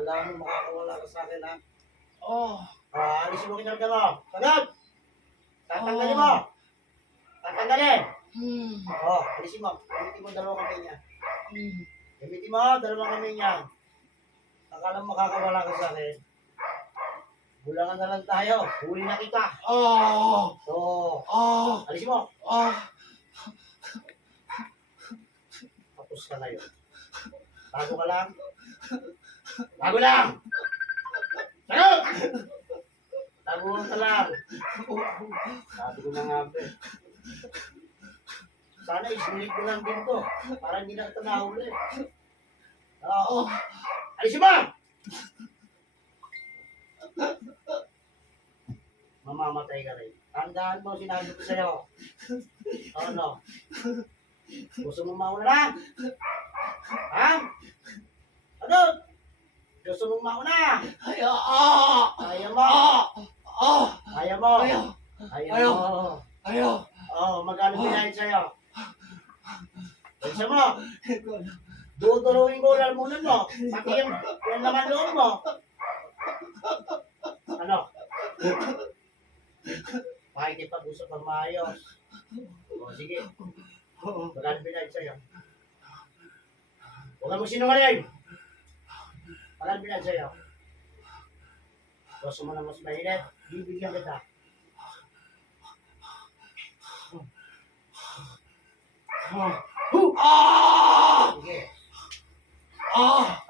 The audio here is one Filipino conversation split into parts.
Kala mo makakawala ka sa akin, ha? Oh. Alisin mo kinarga mo. Sagot! Tatanggalin mo. Tatanggalin. Alisin mo. Gamitin mo dalawang kamay niya. Gamitin mo dalawang kamay niya. Akala mo makakawala ka sa akin. Bulangan na lang tayo. Huli na kita. Alisin mo. Tapos ka na yun. Bago ka lang. Bago lang! Sagot! Taguan ka lang. Sabi ko na nga ba. Sana isulit ko lang din to. Para hindi na ito nahuli. Alisin mo! Mamamatay ka rin. Tandaan mo, sinabi ko sa'yo. Ano? Gusto mo mauna na? Ha? Ano? Gusto mong mauna? Ayaw mo? Ayaw mo? Ayaw mo? Magkano pinahit sa'yo? Pensa mo? Duduruin ko lang muna mo. Pati yung laman loob mo. Ano? Bakit ipag-usap ang maayos? Sige. Magkano pinahit sa'yo? Huwag mo sinungaling! Magkano pinahit sa'yo? Gusto mo na mas mainit? Bibigyan kita. Sige.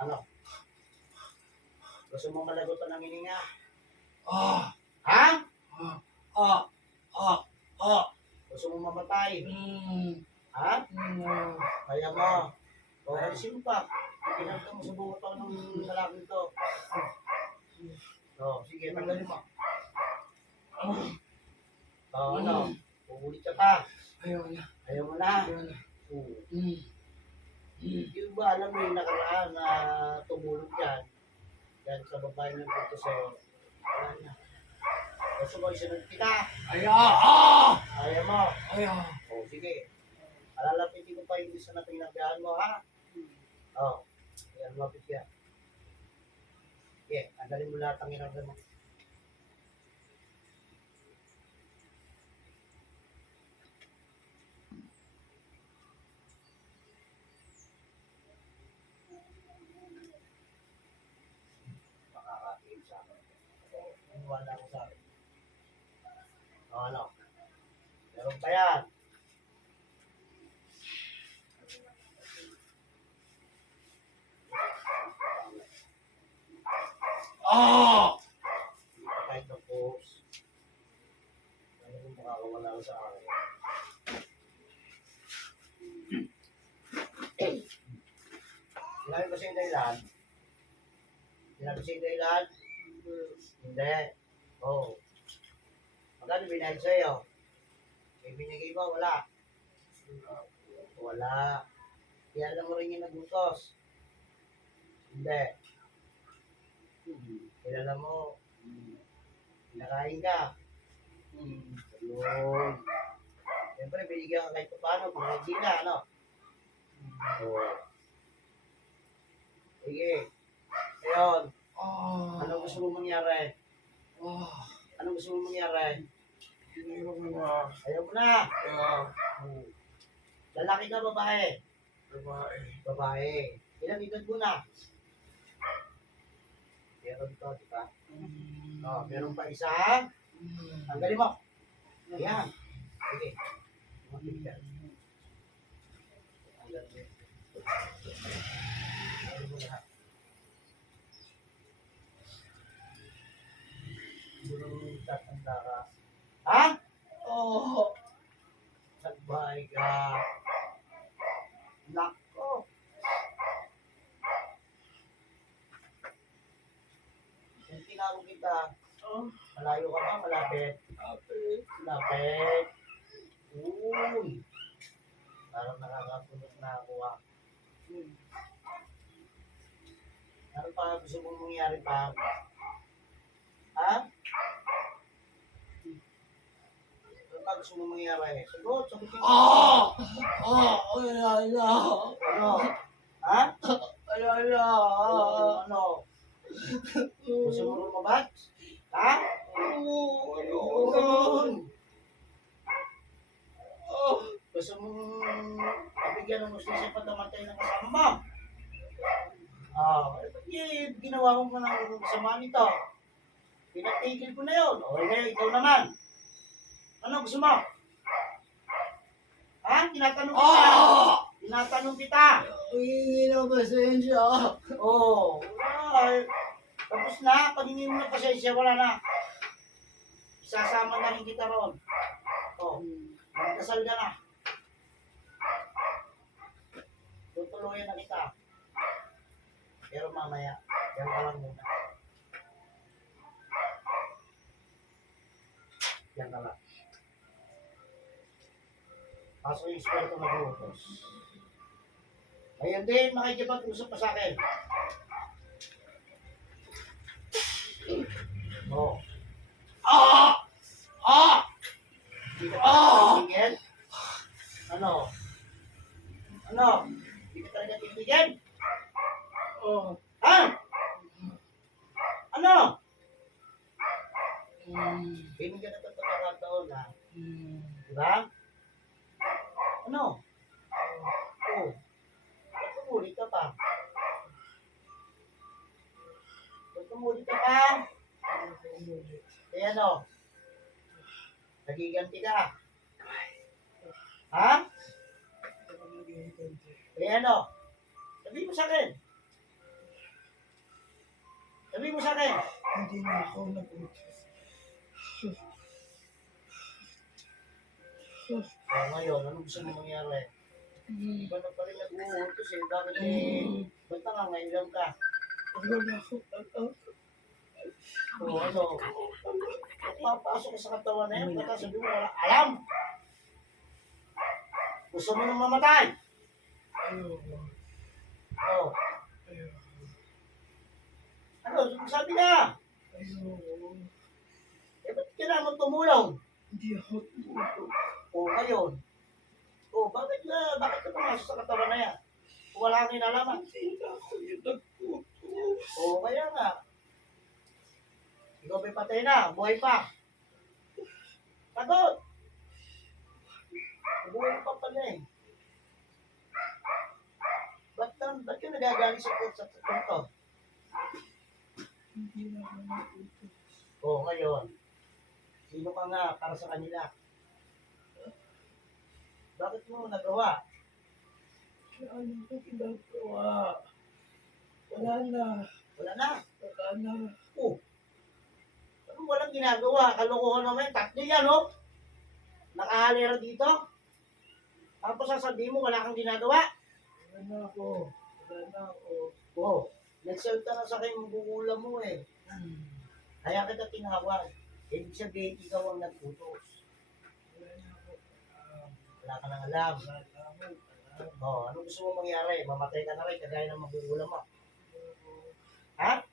Ano? Gusto mo malagutan ng hininga? Ha? Gusto mo mamatay? Ha? Kaya mo. Alisin mo pa. Pinagta mo sa buhot ako ng lalaking to. Sige, tanggalin mo. Ano? Uulit ka pa. Ayaw mo na. Yung ba alam mo yung nakaraan na tumulog yan? Yan sa babae ng dito sa... Gusto mo isunod kita? Ayaw mo? Sige. Alalapitin ko pa yung isa na pinagdaan mo, ha? Ayan, lumapit ka. Okay, tanggalin mo lahat ang inarga mo. Makakatiin sa akin. Wala ko sa akin. Ano? Meron pa yan. Kahit na post. Ano kung makakawala ko sa akin? Sinabi ko sa'yo dahilan? Sinabi sa'yo dahilan? Hindi. Magkano binahid sa'yo? May binigay ba? Wala. Wala. Kaya alam mo rin yung nagutos. Hindi. Kilala mo. Pinakain ka. Yun. Siyempre, binigyan ka kahit paano. Pinagdi na, ano? Sige. Ayun. Anong gusto mo mangyari? Anong gusto mo mangyari? Ayaw mo na. Lalaki ka, babae? Babae. Ilang edad mo na? Meron to, di ba? Meron pa isa. Tanggalin mo. Ayan. Sige. Lumapit ka. Tanggalin mo lahat. Siguro tatanda ka. Ha? Nagbahay ka. Nako. Kung tinawag kita, malayo ka ba? Malapit? Malapit. Uy. Parang nakakapunod na ako, ha? Ano pa gusto mong mangyari pa? Ha? Ano pa gusto mong mangyari? Sagot, sagutin mo. Ano? Ha? Ano? Gusto mo lumabas? Ha? Oo, Yun. Gusto mong pabigyan ng gusto siya pagkamatay ng kasama mo? Ginawa ko ng sama nito. Pinatigil ko na yun. O, ikaw naman. Ano gusto mo? Ha? Tinatanong kita. Tinatanong kita. Hihingi ng pasensya. Oo. Ay, tapos na. Paghingi mo ng pasensya, wala na. Isasama na rin kita ron. O, magdasal ka na. Tutuluyan na kita. Pero mamaya, yan ka lang muna. Yan ka lang. Pasok yung espiritu na buhos. Ngayon din, makikipag-usap pa sa akin. Oo. Hindi ka talaga titigil? Ano? Ano? Hindi ka talaga titigil? Ha? Ano? Hindi ka na ito pagkakataon ha? Diba? Ano? Oo. Ba't tumulit ka pa? Ba't tumulit ka pa? Eh ano? Nagiganti ka? Ha? Eh ano? Sabihin mo sa akin. Sabihin mo sa akin. Hindi na ako nag-utos. Ngayon, ano gusto mo mangyari? Iba na pa rin nag-uutos eh. Bakit eh? Ba't nangangailam ka? Wala ako. O ano? Papasok ka sa katawan na yan. Baka sabi mo, wala alam. Gusto mo nang mamatay? Ayoko. O. Ayoko. Ano? Sabi na. Ayoko. Eh, ba't kailangan tumulong? Hindi ako tumutulog. O, ngayon. O, bakit ka pumasok sa katawan na yan? Kung wala kang inalaman. Hindi na ako yung nag-utos. O, kaya nga. Ikaw may patay na. Buhay pa. Pagod. Buhay pa pala eh. Ba't ka nagagaling sa punto? Hindi na ako nag-utos. O, ngayon. Sino ka nga para sa kanila? Bakit mo nagawa? Ano ko ginagawa? Wala na. Wala na. Wala na. O. Ano walang ginagawa? Kalokohan naman. Tatlo yan, no? Nakahalera dito. Tapos sasabihin mo, wala kang ginagawa. Wala na ako. Wala na ako. O. Nag-sell ka na sa akin, magugulam mo eh. Kaya kita tinawag. Ibig sabihin, ikaw ang nag-utos. Wala na ako. Wala ka nang alam. Wala na ako. O, ano gusto mo mangyari? Mamatay ka na rin, kagaya ng magugulam mo. Ha?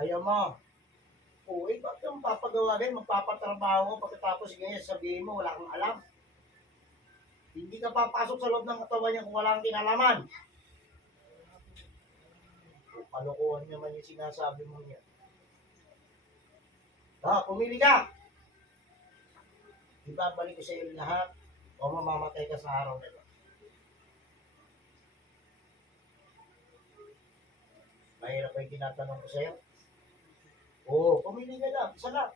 Ayaw mo. O, ba't kang papagawa rin? Magpapatrabaho ka pagkatapos ganyan, sabihin mo, wala kang alam. Hindi ka papasok sa loob ng katawan niya kung wala kang kinalaman. O, kalokohan naman yung sinasabi mo niya. Pumili ka. Ibabalik ko sa iyo lahat o mamamatay ka sa araw na ito. Mahirap ba yung tinatanong ko sa iyo? Oo, pumili ka lang. Isa lang.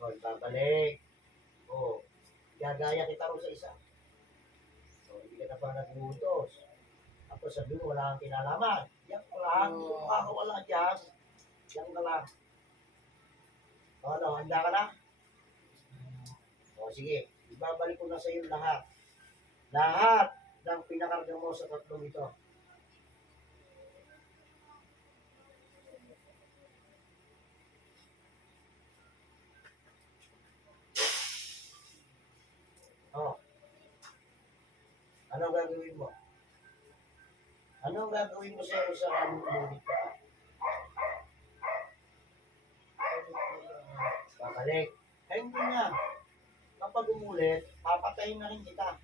O, ibabalik. O, gagaya kita rin sa isa. O, hindi ka na pa nag-uutos. Tapos sabi mo, wala kang kinalaman. Yan ka lang. Hindi mo makakawala dyan. Yan ka lang. O, ano, handa ka na? O, sige. Ibabalik ko na sa iyo lahat. Lahat ng pinakarga mo sa tatlong ito. O. Anong gagawin mo? Anong gagawin mo sa iyo sa kalulit ka? Babalik. Kaya hindi nga. Kapag umulit, papatayin na rin kita.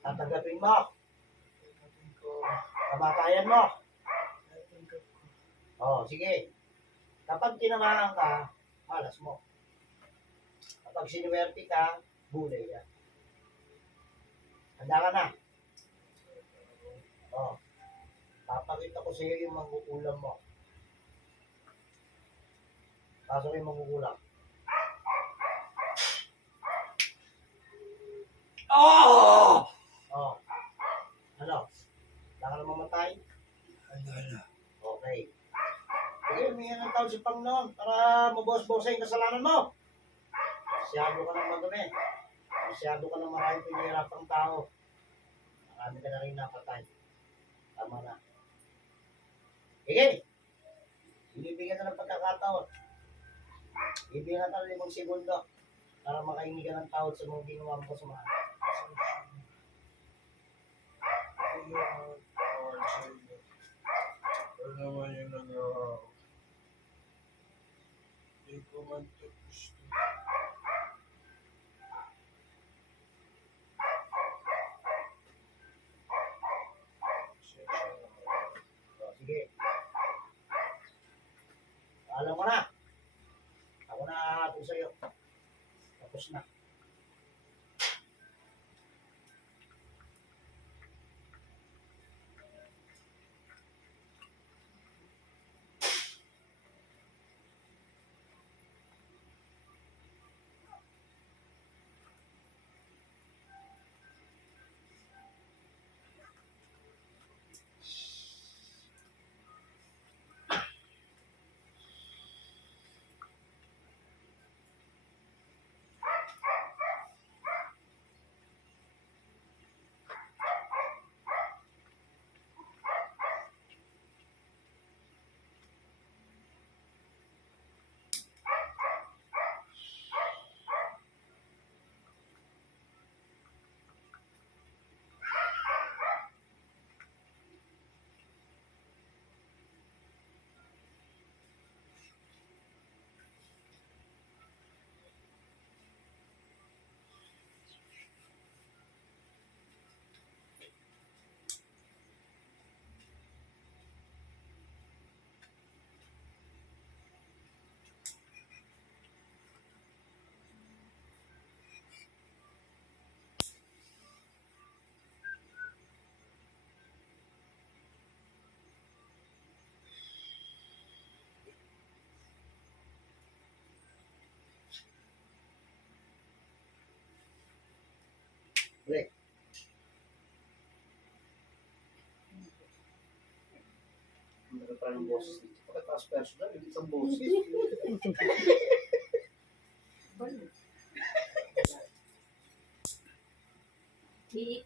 Tatagapin mo. Sabi ko, Kamatayan mo. Tatanggap ko. Oh, sige. Kapag tinamaan ka, malas mo. Kapag sinuwerte ka, bulay yan. Handa ka na. Oh, papakita ko sa iyo yung mangkukulam mo. Pasok yung mangkukulam. Oh! Oh, ano? Wala ka na mamatay? Wala na. Okay. Sige, huminga ng tawad sa Panginoon para mabawas-bawasan yung kasalanan mo. Masyado ka ng madumi. Masyado ka ng maraming pinahirapang tao. Marami ka na rin napatay. Tama na. Sige. Binibigyan na ng pagkakataon. Bibigyan na ng 5 segundo para makahingi ka ng tawad sa mga ginawa mo sa mga. Ano naman yung nagawa ko? Hindi ko man ito gusto. Pasensya na ako. So, sige. Alam mo na. Ako na hahatong sa'yo. Tapos na. Break. Ano pa ng boses dito? Pagkataas personal, hindi isang boses.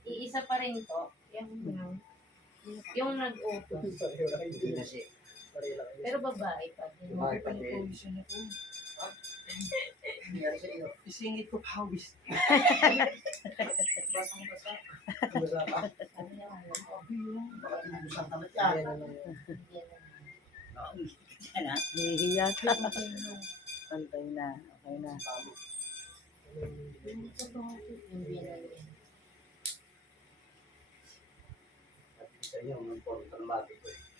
Iisa pa rin to. Yung nag-utos. Hindi na siya. Pero babae pa din. Babae pa din. Pawisan ako. Nangyari sa iyo. Isingit ko pawis. Basang-basa. Basa ka. Ano naman? Baka tinubusang kamit yan. Nahihiya ka. Pantay na. Okay na. Yung binan yan. At isa yun, ang portal mati ko eh.